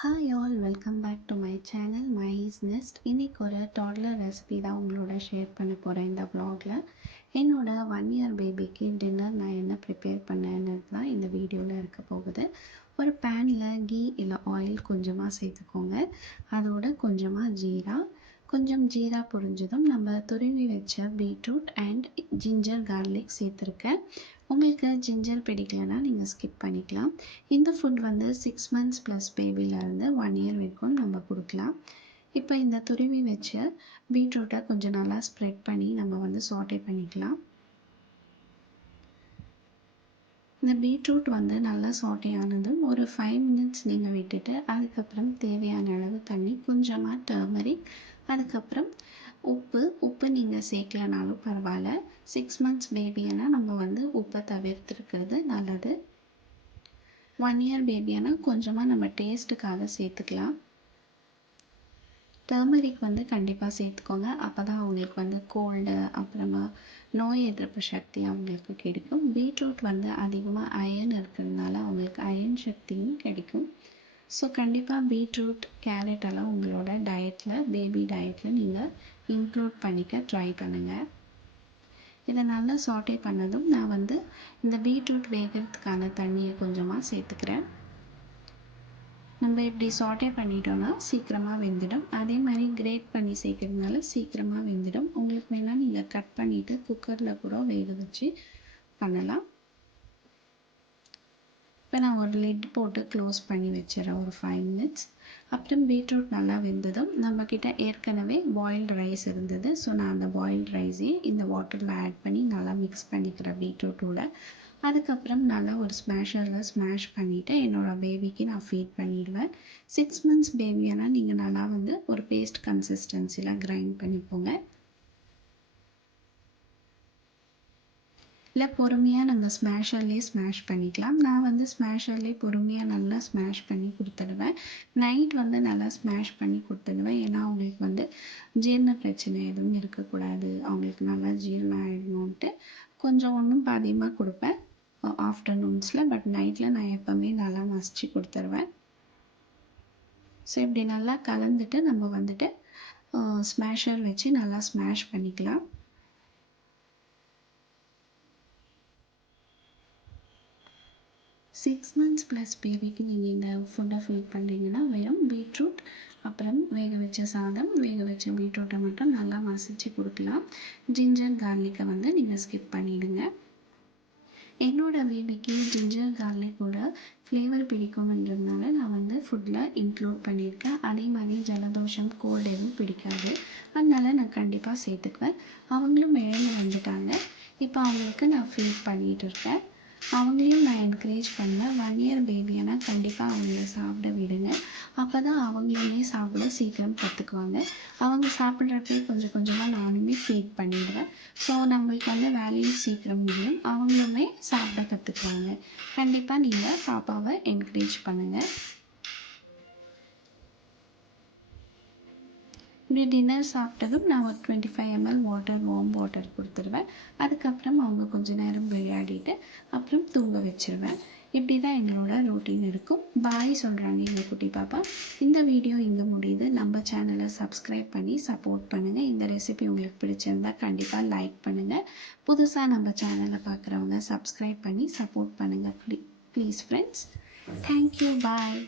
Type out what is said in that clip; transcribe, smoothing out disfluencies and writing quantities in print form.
Hi all welcome back to my channel mice nest. இன்றைக்கி ஒரு toddler recipe தான் உங்களோட ஷேர் பண்ண போகிறேன். இந்த வ்ளாகில் என்னோட 1 இயர் பேபிக்கு டின்னர் நான் என்ன ப்ரிப்பேர் பண்ணேன்னு தான் இந்த வீடியோவில் இருக்க போகுது. ஒரு பேனில் கீ இல்லை ஆயில் கொஞ்சமாக சேர்த்துக்கோங்க. அதோட கொஞ்சமாக கொஞ்சம் ஜீரா பொரிஞ்சதும் நம்ம துருவி வச்ச பீட்ரூட் அண்ட் ஜிஞ்சர் கார்லிக் சேர்த்துருக்கேன். உங்களுக்கு ஜிஞ்சர் பிடிக்கலைன்னா நீங்கள் ஸ்கிப் பண்ணிக்கலாம். இந்த ஃபுட் வந்து 6 months ப்ளஸ் பேபிலேருந்து 1 இயர் வரைக்கும் நம்ம கொடுக்கலாம். இப்போ இந்த துருவி வச்ச பீட்ரூட்டை கொஞ்சம் நல்லா ஸ்ப்ரெட் பண்ணி நம்ம வந்து சாட்டே பண்ணிக்கலாம். இந்த பீட்ரூட் வந்து நல்லா சாட்டே ஆனதும் ஒரு 5 minutes நீங்கள் விட்டுட்டு அதுக்கப்புறம் தேவையான அளவு தண்ணி, கொஞ்சமாக டர்மரிக், அதுக்கப்புறம் உப்பு நீங்கள் சேர்க்கலனாலும் பரவாயில்ல. 6 months பேபியானால் நம்ம வந்து உப்பை தவிர்த்துருக்கிறது நல்லது. 1 இயர் பேபியானால் கொஞ்சமாக நம்ம டேஸ்ட்டுக்காக சேர்த்துக்கலாம். டர்மரிக் வந்து கண்டிப்பாக சேர்த்துக்கோங்க. அப்போ தான் அவங்களுக்கு வந்து கோல்டு, அப்புறமா நோய் எதிர்ப்பு சக்தி அவங்களுக்கு கிடைக்கும். பீட்ரூட் வந்து அதிகமாக அயர்ன் இருக்கிறதுனால அவங்களுக்கு அயர்ன் சக்தியும் கிடைக்கும். ஸோ கண்டிப்பாக பீட்ரூட், கேரட் எல்லாம் உங்களோட டயட்டில், பேபி டயட்டில் நீங்கள் இன்க்ளூட் பண்ணிக்க ட்ரை பண்ணுங்கள். இதை நல்லா சாட்டே பண்ணதும் நான் வந்து இந்த பீட்ரூட் வேகிறதுக்கான தண்ணியை கொஞ்சமாக சேர்த்துக்கிறேன். நம்ம இப்படி சாட்டே பண்ணிட்டோம்னா சீக்கிரமாக வெந்துடும். அதே மாதிரி கிரேட் பண்ணி சேர்க்கறதுனால சீக்கிரமாக வெந்துடும். உங்களுக்கு வேணால் நீங்கள் கட் பண்ணிவிட்டு குக்கரில் கூட வேக வச்சு பண்ணலாம். இப்போ நான் ஒரு லிட் போட்டு க்ளோஸ் பண்ணி வச்சிடறேன் ஒரு 5 minutes. அப்புறம் பீட்ரூட் நல்லா வெந்ததும் நம்மக்கிட்ட ஏற்கனவே பாயில்டு ரைஸ் இருந்தது. ஸோ நான் அந்த பாயில்டு ரைஸையும் இந்த வாட்டரில் ஆட் பண்ணி நல்லா மிக்ஸ் பண்ணிக்கிறேன் பீட்ரூட்டோட. அதுக்கப்புறம் நல்லா ஒரு ஸ்மாஷரில் ஸ்மாஷ் பண்ணிவிட்டு என்னோடய பேபிக்கு நான் ஃபீட் பண்ணிவிடுவேன். 6 months பேபியானால் நீங்கள் நல்லா வந்து ஒரு பேஸ்ட் கன்சிஸ்டன்சியில் கிரைண்ட் பண்ணிப்போங்க. இல்லை பொறுமையாக நாங்கள் ஸ்மாஷர்லேயே ஸ்மாஷ் பண்ணிக்கலாம். நான் வந்து ஸ்மாஷர்லேயே பொறுமையாக நல்லா ஸ்மாஷ் பண்ணி கொடுத்துடுவேன். நைட் வந்து நல்லா ஸ்மாஷ் பண்ணி கொடுத்துடுவேன். ஏன்னா அவங்களுக்கு வந்து ஜீரண பிரச்சனை எதுவும் இருக்கக்கூடாது, அவங்களுக்கு நல்லா ஜீரணம் ஆகிடணுன்ட்டு கொஞ்சம் ஒன்றும் பாதியமாக கொடுப்பேன் ஆஃப்டர்நூன்ஸில். பட் நைட்டில் நான் எப்போவுமே நல்லா மசிச்சு கொடுத்துருவேன். ஸோ இப்படி நல்லா கலந்துட்டு நம்ம வந்துட்டு ஸ்மாஷர் வச்சு நல்லா ஸ்மாஷ் பண்ணிக்கலாம். சிக்ஸ் மந்த்ஸ் ப்ளஸ் பேபிக்கு நீங்கள் இந்த ஃபுட்டை ஃபீட் பண்ணுறீங்கன்னா வெறும் பீட்ரூட், அப்புறம் வேக வச்ச சாதம், வேக வச்ச பீட்ரூட்டை மட்டும் நல்லா மசிச்சு கொடுக்கலாம். ஜிஞ்சர் கார்லிக்கை வந்து நீங்கள் ஸ்கிப் பண்ணிவிடுங்க. என்னோடய பேபிக்கு ஜிஞ்சர் கார்லிக்கோட ஃப்ளேவர் பிடிக்கும்ன்றதுனால நான் வந்து ஃபுட்டில் இன்க்ளூட் பண்ணியிருக்கேன். அதே மாதிரி ஜலதோஷம், கோல்டு எதுவும் பிடிக்காது, அதனால் நான் கண்டிப்பாக சேர்த்துக்குவேன். அவங்களும் எழுந்து வந்துட்டாங்க. இப்போ அவங்களுக்கு நான் ஃபீட் பண்ணிகிட்டு இருக்கேன். அவங்களையும் நான் என்கரேஜ் பண்ணுவேன். 1 இயர் பேபியானால் கண்டிப்பாக அவங்கள சாப்பிட விடுங்க. அப்போ தான் அவங்களுமே சாப்பிட சீக்கிரம் கற்றுக்குவாங்க. அவங்க சாப்பிட்றப்பே கொஞ்சம் கொஞ்சமாக நானுமே ஃபீட் பண்ணிவிடுவேன். ஸோ நம்மளுக்கு வந்து வேலையும் சீக்கிரம் முடியும், அவங்களுமே சாப்பிட கற்றுக்குவாங்க. கண்டிப்பாக நீங்கள் பாப்பாவை என்கரேஜ் பண்ணுங்கள். இப்படி டின்னர் சாப்பிட்டதும் நான் ஒரு 25 ml வாட்டர், வார்ம் வாட்டர் கொடுத்துருவேன். அதுக்கப்புறம் அவங்க கொஞ்சம் நேரம் விளையாடிட்டு அப்புறம் தூங்க வச்சுருவேன். இப்படி தான் எங்களோட ரொட்டீன் இருக்கும். பாய் சொல்கிறாங்க எங்கள் குட்டி பாப்பா. இந்த வீடியோ இங்கே முடியுது. நம்ம சேனலை சப்ஸ்கிரைப் பண்ணி சப்போர்ட் பண்ணுங்கள். இந்த ரெசிபி உங்களுக்கு பிடிச்சிருந்தா கண்டிப்பாக லைக் பண்ணுங்கள். புதுசாக நம்ம சேனலை பார்க்குறவங்க சப்ஸ்கிரைப் பண்ணி சப்போர்ட் பண்ணுங்கள் ப்ளீஸ் ஃப்ரெண்ட்ஸ். Thank you, bye.